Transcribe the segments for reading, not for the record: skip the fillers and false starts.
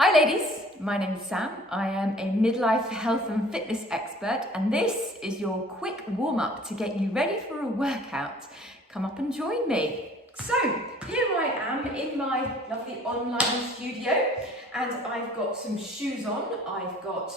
Hi ladies, my name is Sam. I am a midlife health and fitness expert, and this is your quick warm-up to get you ready for a workout. Come up and join me. So here I am in my lovely online studio, and I've got some shoes on. I've got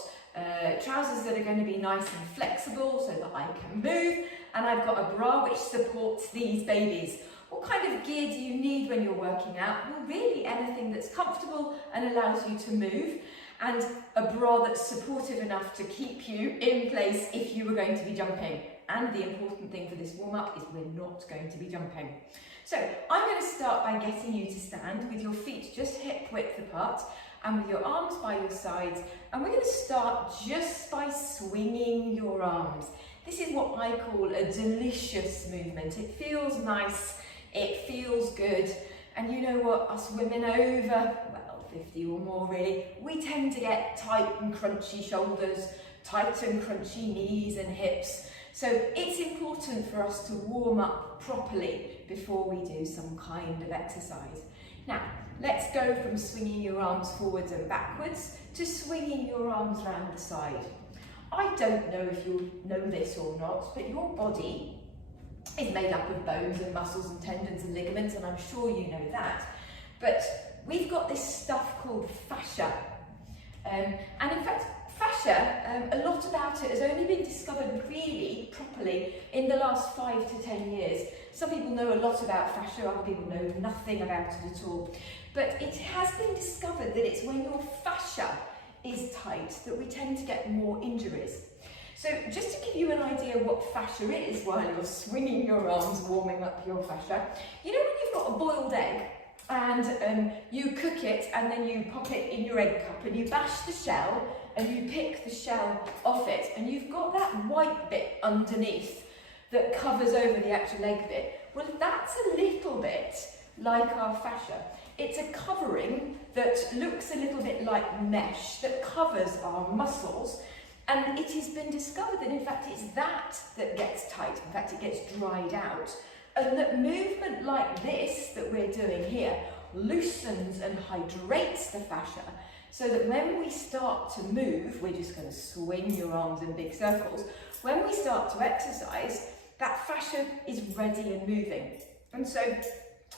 trousers that are going to be nice and flexible so that I can move, and I've got a bra which supports these babies. What kind of gear do you need when you're working out? Well, really anything that's comfortable and allows you to move, and a bra that's supportive enough to keep you in place if you were going to be jumping. And the important thing for this warm-up is we're not going to be jumping. So I'm going to start by getting you to stand with your feet just hip width apart and with your arms by your sides, and we're going to start just by swinging your arms. This is what I call a delicious movement. It feels nice. It feels good, and you know what, us women over, well, 50 or more really, we tend to get tight and crunchy shoulders, tight and crunchy knees and hips. So it's important for us to warm up properly before we do some kind of exercise. Now, let's go from swinging your arms forwards and backwards to swinging your arms round the side. I don't know if you know this or not, but your body is made up of bones and muscles and tendons and ligaments, and I'm sure you know that. But we've got this stuff called fascia. And in fact, fascia, a lot about it has only been discovered really properly in the last 5 to 10 years. Some people know a lot about fascia, other people know nothing about it at all. But it has been discovered that it's when your fascia is tight that we tend to get more injuries. So just to give you an idea what fascia is while you're swinging your arms, warming up your fascia, you know when you've got a boiled egg and you cook it and then you pop it in your egg cup and you bash the shell and you pick the shell off it, and you've got that white bit underneath that covers over the actual egg bit. Well, that's a little bit like our fascia. It's a covering that looks a little bit like mesh that covers our muscles. And it has been discovered that in fact it's that gets tight, in fact it gets dried out, and that movement like this that we're doing here loosens and hydrates the fascia, so that when we start to move, we're just going to swing your arms in big circles, when we start to exercise, that fascia is ready and moving. And so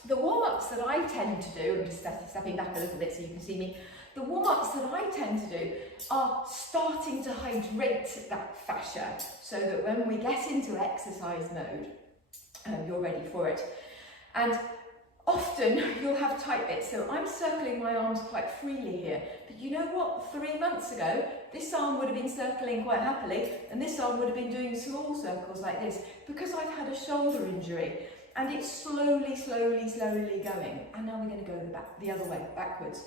the warm-ups that I tend to do, I'm just stepping back a little bit so you can see me, the warm-ups that I tend to do are starting to hydrate that fascia so that when we get into exercise mode, you're ready for it. And often you'll have tight bits, so I'm circling my arms quite freely here. But you know what? 3 months ago, this arm would have been circling quite happily, and this arm would have been doing small circles like this, because I've had a shoulder injury. And it's slowly going. And now we're going to go the other way, backwards.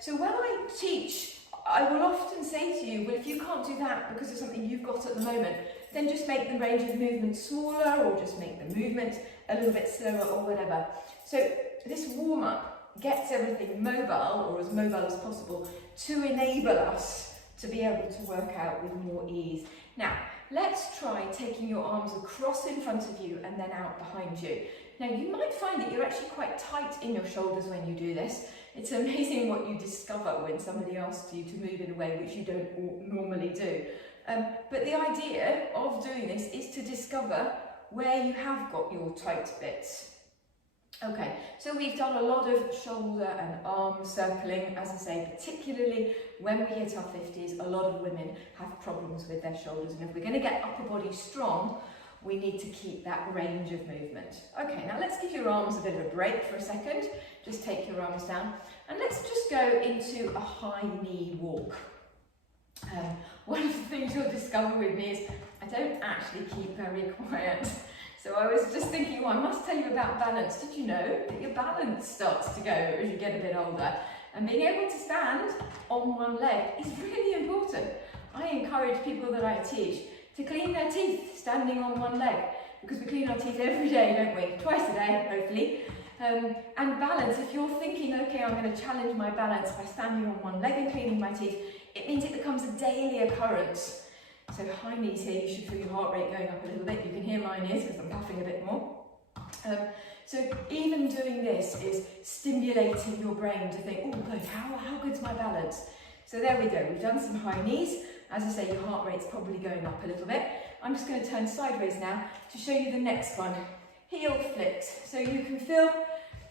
So when I teach, I will often say to you, well, if you can't do that because of something you've got at the moment, then just make the range of movement smaller, or just make the movement a little bit slower, or whatever. So this warm-up gets everything mobile, or as mobile as possible, to enable us to be able to work out with more ease. Now, let's try taking your arms across in front of you and then out behind you. Now, you might find that you're actually quite tight in your shoulders when you do this. It's amazing what you discover when somebody asks you to move in a way which you don't normally do. But the idea of doing this is to discover where you have got your tight bits. Okay, so we've done a lot of shoulder and arm circling, as I say, particularly when we hit our 50s, a lot of women have problems with their shoulders, and if we're going to get upper body strong, we need to keep that range of movement. Okay, now let's give your arms a bit of a break for a second. Just take your arms down, and let's just go into a high knee walk. One of the things you'll discover with me is I don't actually keep very quiet. So I was just thinking, well, I must tell you about balance. Did you know that your balance starts to go as you get a bit older? And being able to stand on one leg is really important. I encourage people that I teach to clean their teeth standing on one leg, because we clean our teeth every day, don't we? Twice a day, hopefully. And balance, if you're thinking, okay, I'm going to challenge my balance by standing on one leg and cleaning my teeth, it means it becomes a daily occurrence. So high knees here, you should feel your heart rate going up a little bit. You can hear mine is because I'm puffing a bit more. So even doing this is stimulating your brain to think, oh good, how good's my balance? So there we go, we've done some high knees. As I say, your heart rate's probably going up a little bit. I'm just going to turn sideways now to show you the next one. Heel flicks. So you can feel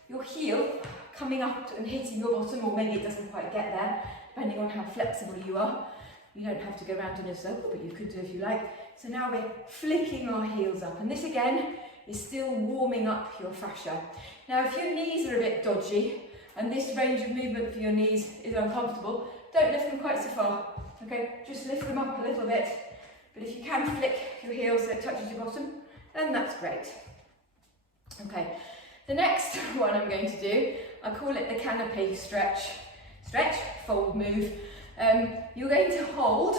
your heel coming up and hitting your bottom, or maybe it doesn't quite get there, depending on how flexible you are. You don't have to go around in a circle, but you could do if you like. So now we're flicking our heels up, and this again is still warming up your fascia. Now if your knees are a bit dodgy and this range of movement for your knees is uncomfortable, don't lift them quite so far, okay? Just lift them up a little bit, but if you can flick your heels so it touches your bottom, then that's great. Okay, the next one I'm going to do, I call it the canopy stretch. Stretch, fold, move. You're going to hold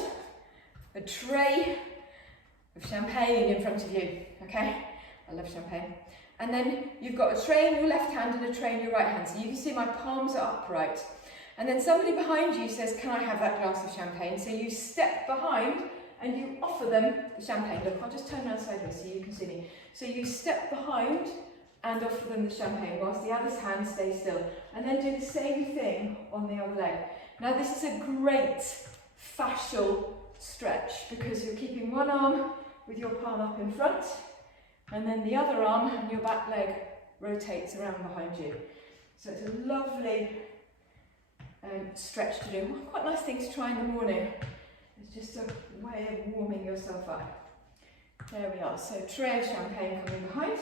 a tray of champagne in front of you, okay? I love champagne. And then you've got a tray in your left hand and a tray in your right hand. So you can see my palms are upright. And then somebody behind you says, can I have that glass of champagne? So you step behind and you offer them the champagne. Look, I'll just turn around sideways so you can see me. So you step behind and offer them the champagne whilst the other hand stays still. And then do the same thing on the other leg. Now this is a great fascial stretch because you're keeping one arm with your palm up in front, and then the other arm and your back leg rotates around behind you. So it's a lovely stretch to do. Quite a nice thing to try in the morning. It's just a way of warming yourself up. There we are. So tray of champagne coming behind.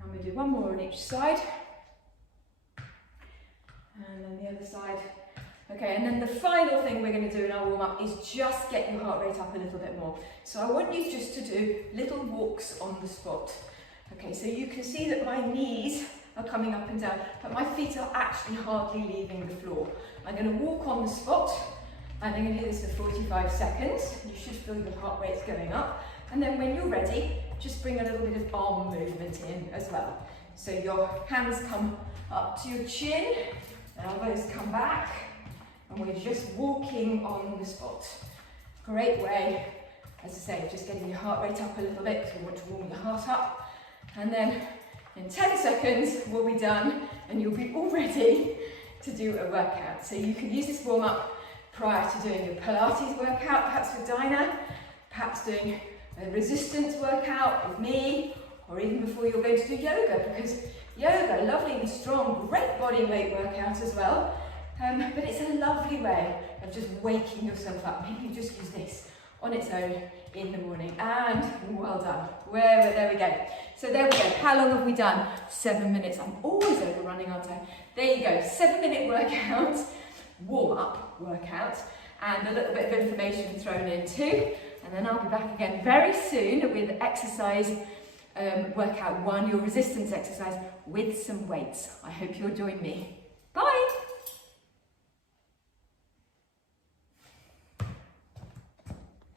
And we do one more on each side. And then the other side. Okay, and then the final thing we're going to do in our warm-up is just get your heart rate up a little bit more. So I want you just to do little walks on the spot. Okay, so you can see that my knees are coming up and down, but my feet are actually hardly leaving the floor. I'm going to walk on the spot, and I'm going to do this for 45 seconds. You should feel your heart rate's going up. And then when you're ready, just bring a little bit of arm movement in as well. So your hands come up to your chin, elbows come back, and we're just walking on the spot. Great way, as I say, just getting your heart rate up a little bit because we want to warm your heart up. And then in 10 seconds, we'll be done and you'll be all ready to do a workout. So you can use this warm up prior to doing your Pilates workout, perhaps with Dinah, perhaps doing a resistance workout with me, or even before you're going to do yoga, because yoga, lovely and strong, great body weight workout as well. But it's a lovely way of just waking yourself up. Maybe you just use this on its own in the morning. And well done. There we go. So there we go. How long have we done? 7 minutes. I'm always overrunning, aren't I? There you go. 7-minute workout, warm-up workout, and a little bit of information thrown in too. And then I'll be back again very soon with exercise workout 1, your resistance exercise with some weights. I hope you'll join me. Bye.